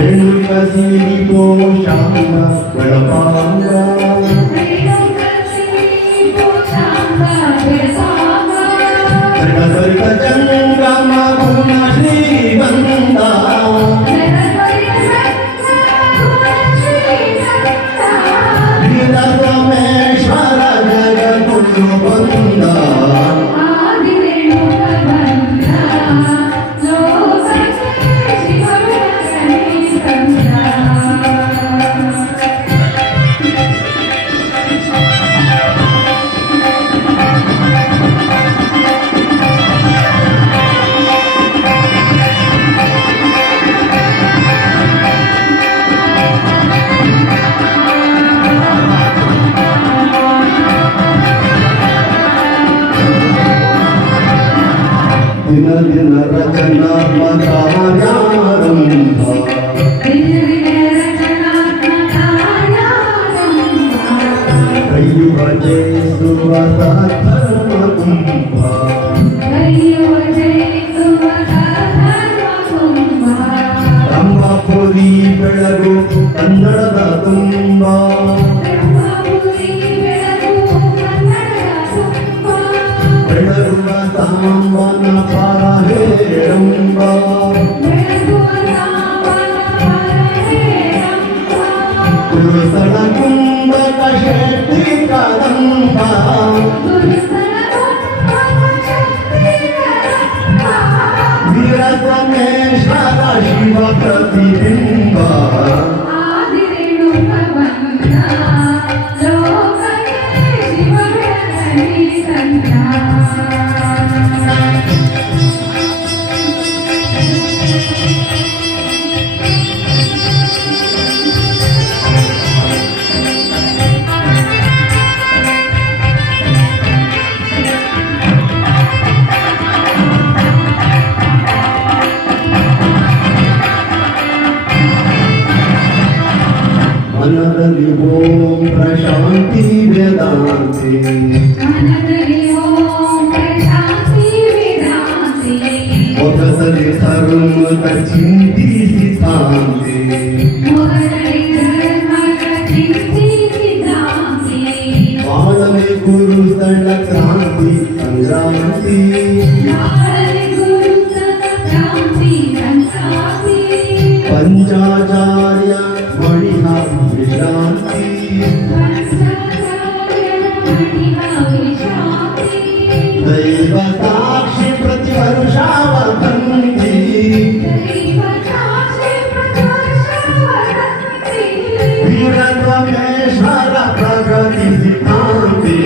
ರೇಣುಕಸಿರಿಪೋ ಶಾಂತ ಬೆಳಪಾಂಗ ಸರ್ಗ ಚಂದ್ರಮ ಗುಣ ಶ್ರೀಗಂಧ ರಮೇಶ್ವರ ಜಗತ್ತು ಬಂದ ದಿನ ದಿನ ರಚನಾತ್ಮಕ ಕಾರ್ಯಾರಂಭ ಕೈಯುವ ಜಯಿಸುವ ಧರ್ಮ ಕುಂಭ ರಂಭಪುರಿ ಬೆಳಗು ಕನ್ನಡದ ತುಂಬ ಬೆಳಗುವ ಸಾಂಬನ ಪರ ಹೇಳಂಬ ಗುರುಸಳ ಕುಂಭಕ ಶೆಟ್ಟಿ ಕದಂಬ ವೀರಸಮೇಶ್ವರ ಶಿವ ಪ್ರತಿಬಿಂಬ ಮನದಲ್ಲಿ ಓಂ ಪ್ರಶಾಂತಿ ವೇದಾಂತಿ ಮೊಗದಲ್ಲಿ ಧರ್ಮದ ಚಿಂತಿಸಿ ಶಾಂತಿ ಬಾಳಲೆ ಗುರು ಸ್ಥಳ ಕ್ರಾಂತಿ ಸಂಕ್ರಾಂತಿ ಪಂಚಾಚಾರ್ಯ ಮಣಿಹ ವಿಶ್ರಾಂತಿ ದೈವ ಸಾಕ್ಷಿ ಪ್ರತಿ ವರ್ಷ ವರ್ಧಂತಿ ವೀರತ್ವಮೇಶ್ವರ ಪ್ರಗತಿ ಸಿದ್ಧಾಂತಿ